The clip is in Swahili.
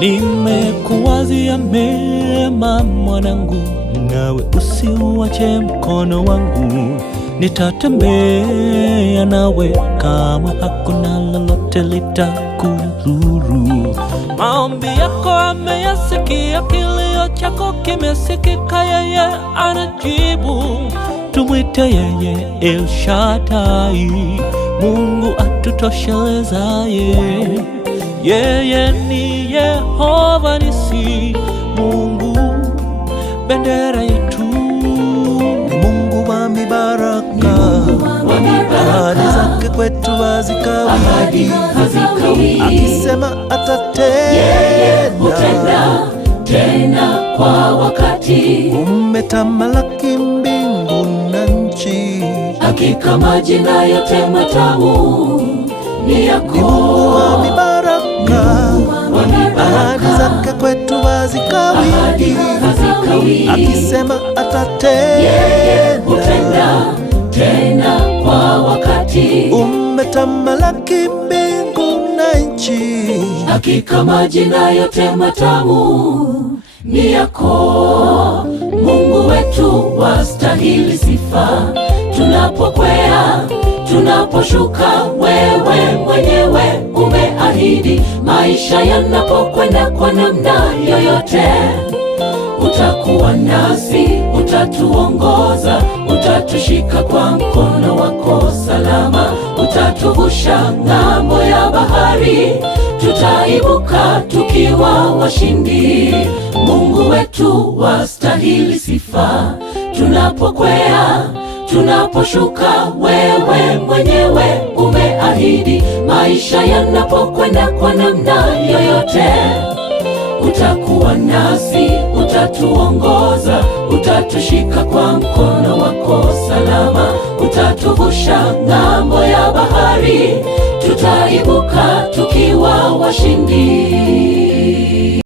Nimekuwazia mema mwanangu, nawe usiuache mkono wangu. Nitatembea nawe kama hakuna lolote litakudhuru. Maombi yako ameyasikia, kilio chako kimesikika, yeye anajibu. Tumwite yeye El Shaddai, Mungu atutoshelezaye. Yeye ni Yehova Nisi, Mungu bendera yetu. Mungu wa mibaraka, ahadi zake kwetu hazikawi. Akisema atatenda, tena kwa wakati. Umetamalaki mbingu na nchi, hakika majina yote matamu ni yako. Ni Mungu wa mibaraka, ahadi zake kwetu hazikawi. Akisema atatenda, tena kwa wakati. Umetamalaki mbingu na nchi, hakika majina yote matamu ni yako. Mungu wetu wastahili sifa, tunapokwea tunaposhuka, wewe mwenyewe umeahidi. Maisha yanapokwenda kwa namna yoyote, utakuwa nasi, utatuongoza, utatushika kwa mkono wako salama, utatuvusha ng'ambo ya bahari, tutaibuka tukiwa washindi. Mungu wetu wastahili sifa, tunapokwea tunaposhuka, wewe mwenyewe umeahidi. Maisha yanapokwenda kwa namna yoyote, utakuwa nasi, utatuongoza, utatushika kwa mkono wako salama, utatuvusha ng'ambo ya bahari, tutaibuka tukiwa washindi.